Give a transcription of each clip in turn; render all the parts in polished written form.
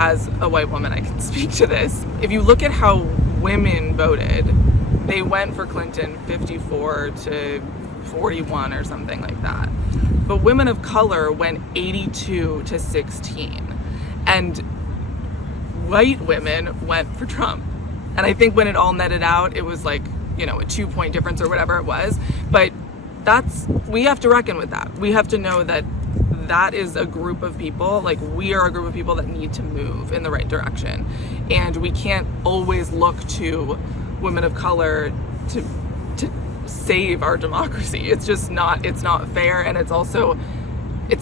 as a white woman, I can speak to this. If you look at how women voted, they went for Clinton 54 to 41 or something like that. But women of color went 82 to 16. And white women went for Trump. And I think when it all netted out, it was like, a 2-point difference or whatever it was. But we have to reckon with that. We have to know that that is a group of people, like we are a group of people that need to move in the right direction. And we can't always look to women of color to save our democracy. It's just not, it's not fair, and it's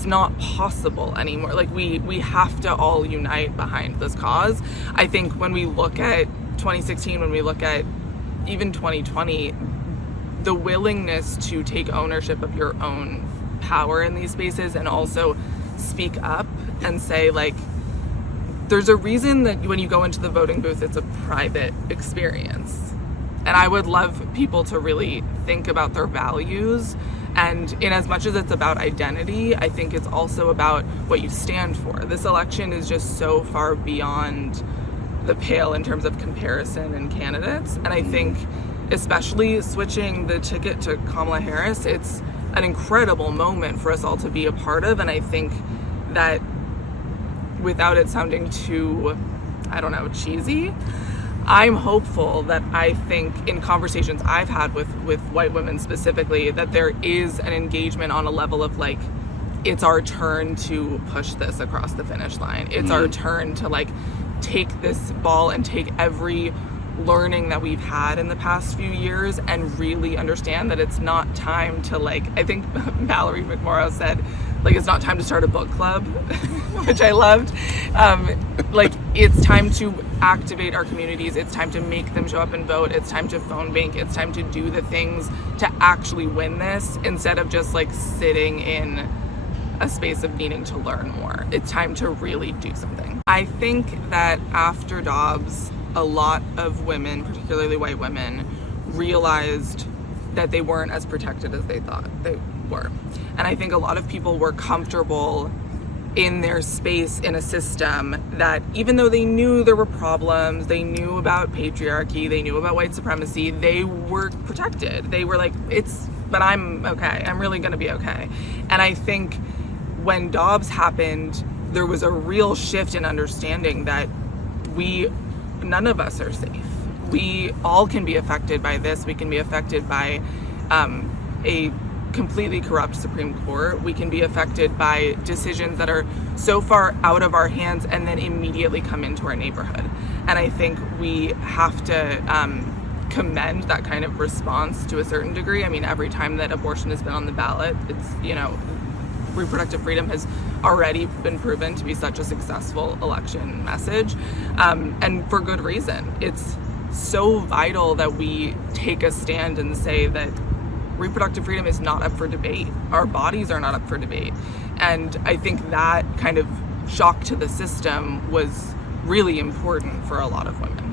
not possible anymore. Like we have to all unite behind this cause. I think when we look at 2016, when we look at even 2020, the willingness to take ownership of your own power in these spaces and also speak up and say, like, there's a reason that when you go into the voting booth, it's a private experience. And I would love people to really think about their values. And in as much as it's about identity, I think it's also about what you stand for. This election is just so far beyond the pale in terms of comparison and candidates. And I think especially switching the ticket to Kamala Harris, it's an incredible moment for us all to be a part of. And I think that without it sounding too, cheesy, I'm hopeful that I think in conversations I've had with white women specifically, that there is an engagement on a level of like, it's our turn to push this across the finish line. It's our turn to take this ball and take every learning that we've had in the past few years and really understand that it's not time to I think Valerie McMorrow said, it's not time to start a book club, which I loved. It's time to activate our communities. It's time to make them show up and vote. It's time to phone bank. It's time to do the things to actually win this instead of just sitting in a space of needing to learn more. It's time to really do something. I think that after Dobbs, a lot of women, particularly white women, realized that they weren't as protected as they thought they were. And I think a lot of people were comfortable in their space in a system that, even though they knew there were problems, they knew about patriarchy, they knew about white supremacy, they were protected. They were but I'm okay. I'm really gonna be okay. And I think when Dobbs happened, there was a real shift in understanding that none of us are safe. We all can be affected by this. We can be affected by a completely corrupt Supreme Court. We can be affected by decisions that are so far out of our hands and then immediately come into our neighborhood. And I think we have to commend that kind of response to a certain degree. I mean, every time that abortion has been on the ballot, it's, reproductive freedom has already been proven to be such a successful election message, and for good reason. It's so vital that we take a stand and say that reproductive freedom is not up for debate. Our bodies are not up for debate. And I think that kind of shock to the system was really important for a lot of women.